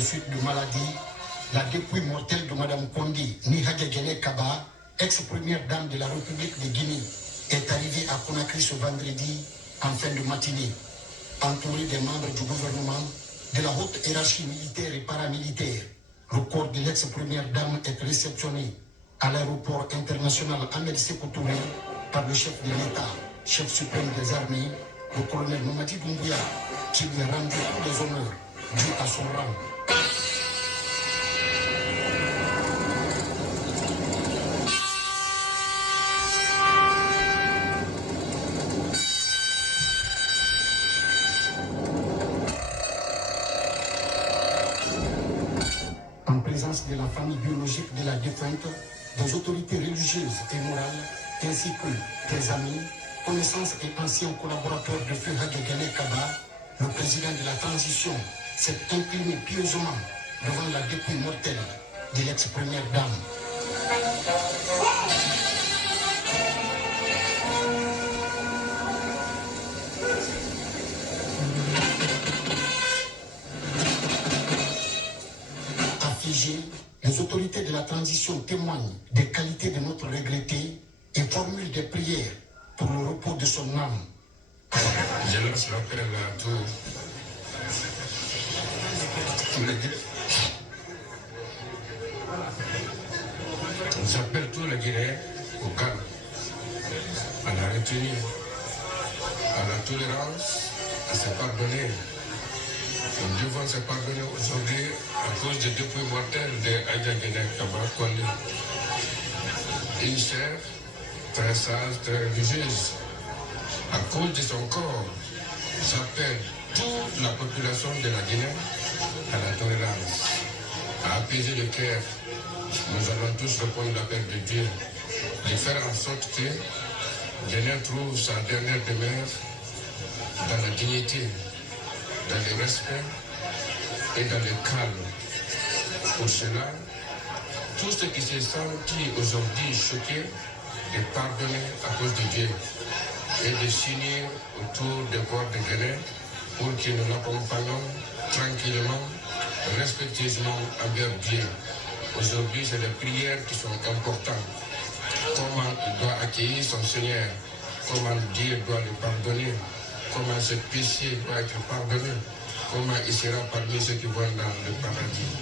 des suites de maladie, la dépouille mortelle de Mme Condé Nihadjagene Kaba, ex-première dame de la République de Guinée, est arrivée à Conakry ce vendredi en fin de matinée, entourée des membres du gouvernement, de la haute hiérarchie militaire et paramilitaire. Le corps de l'ex-première dame est réceptionné à l'aéroport international Ahmed Sékou Touré par le chef de l'État, chef suprême des armées, le colonel Mamadi Doumbouya, qui lui a rendu tous les honneurs dus à son rang. En présence de la famille biologique de la défunte, des autorités religieuses et morales, ainsi que des amis, connaissances et anciens collaborateurs de Feu Hadjagene Kaba, le président de la transition s'est incliné pieusement devant la dépouille mortelle de l'ex-première dame. Affligées, les autorités de la transition témoignent des qualités de notre regretté et formulent des prières pour le repos de son âme. Je lance l'appel à tous les Guinéens. J'appelle tous les Guinéens au calme, à la retenue, à la tolérance, à se pardonner. Nous devons se pardonner aujourd'hui à cause des dépouilles mortelles de Hadjagene Kaba Condé. Une chère, très sage, très religieuse. À cause de son corps, j'appelle toute la population de la Guinée à la tolérance, à apaiser le cœur. Nous allons tous répondre à l'appel de Dieu, de faire en sorte que Guinée trouve sa dernière demeure dans la dignité, dans le respect et dans le calme. Pour cela, tous ceux qui se sentent aujourd'hui choqués, de pardonner à cause de Dieu et de s'unir autour des corps de Guinée pour que nous l'accompagnons tranquillement, respectueusement envers Dieu. Aujourd'hui, c'est les prières qui sont importantes. Comment il doit accueillir son Seigneur, comment Dieu doit le pardonner, comment ce péché doit être pardonné, comment il sera parmi ceux qui vont dans le paradis.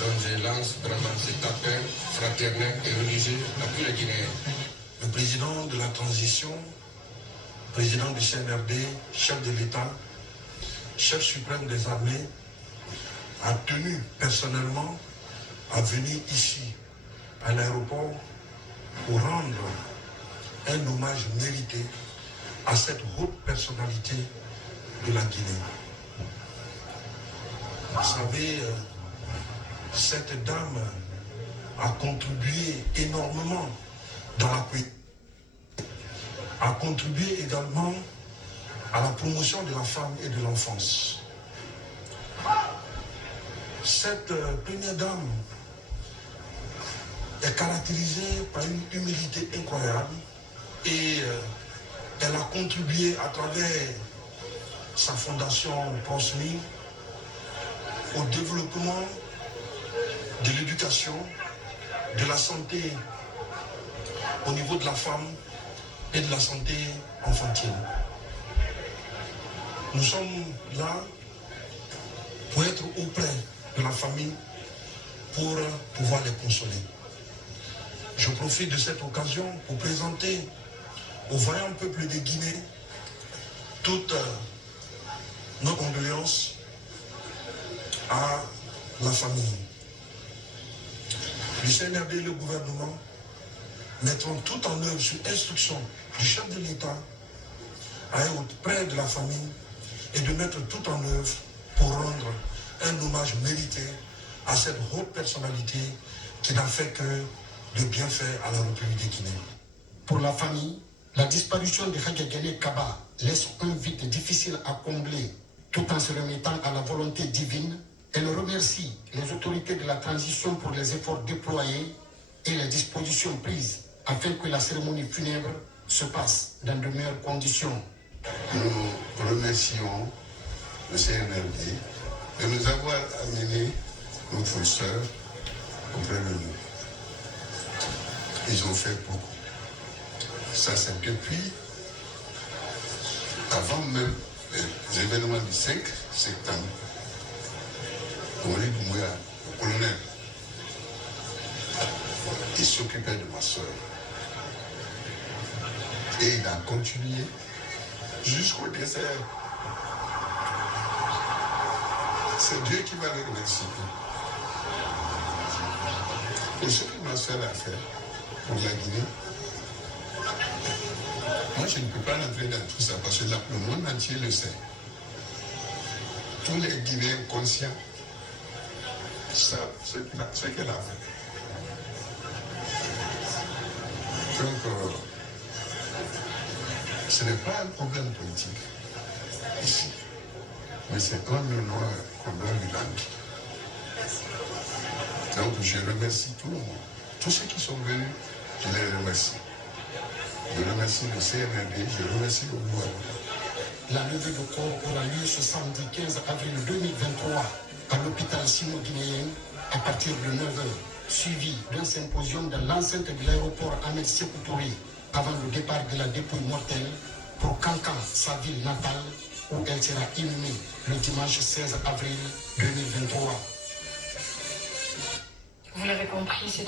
Donc je lance vraiment cet appel fraternel et religieux à tous les Guinéens. Le président de la transition, président du CNRD, chef de l'État, chef suprême des armées, a tenu personnellement à venir ici, à l'aéroport, pour rendre un hommage mérité à cette haute personnalité de la Guinée. Vous savez, cette dame a contribué énormément dans la paix, a contribué également à la promotion de la femme et de l'enfance. Cette première dame est caractérisée par une humilité incroyable et elle a contribué à travers sa fondation Prosmi au développement de l'éducation, de la santé au niveau de la femme et de la santé infantile. Nous sommes là pour être auprès de la famille pour pouvoir les consoler. Je profite de cette occasion pour présenter au vaillant peuple de Guinée toutes nos condoléances à la famille. Le CNRD et le gouvernement mettront tout en œuvre sur instruction du chef de l'État à être auprès de la famille et de mettre tout en œuvre pour rendre un hommage mérité à cette haute personnalité qui n'a fait que de bienfaits à la République de Guinée. Pour la famille, la disparition de Hadjagene Kaba laisse un vide difficile à combler tout en se remettant à la volonté divine. Elle remercie les autorités de la transition pour les efforts déployés et les dispositions prises afin que la cérémonie funèbre se passe dans de meilleures conditions. Nous remercions le CNRD de nous avoir amené notre soeur auprès de nous. Ils ont fait beaucoup. Ça, c'est depuis, avant même les événements du 5 septembre, Maurice Doumbouya, le colonel, il s'occupait de ma soeur. Et il a continué jusqu'au décès. C'est Dieu qui va le remercier. Et ce que ma soeur a fait pour la Guinée, moi je ne peux pas entrer dans tout ça parce que le monde entier le sait. Tous les Guinéens conscients savent ce qu'elle a fait. Donc, ce n'est pas un problème politique ici, mais c'est un honneur qu'on doit lui rendre. Donc je remercie tout le monde. Tous ceux qui sont venus, je les remercie. Je remercie le CNRD, je remercie le gouvernement. La levée de corps aura lieu ce samedi 15 avril 2023 à l'hôpital sino-guinéen à partir de 9h, suivi d'un symposium dans l'enceinte de l'aéroport Ahmed Sékou Touré avant le départ de la dépouille mortelle pour Kankan, sa ville natale, où elle sera inhumée le dimanche 16 avril 2023. Vous l'avez compris, c'est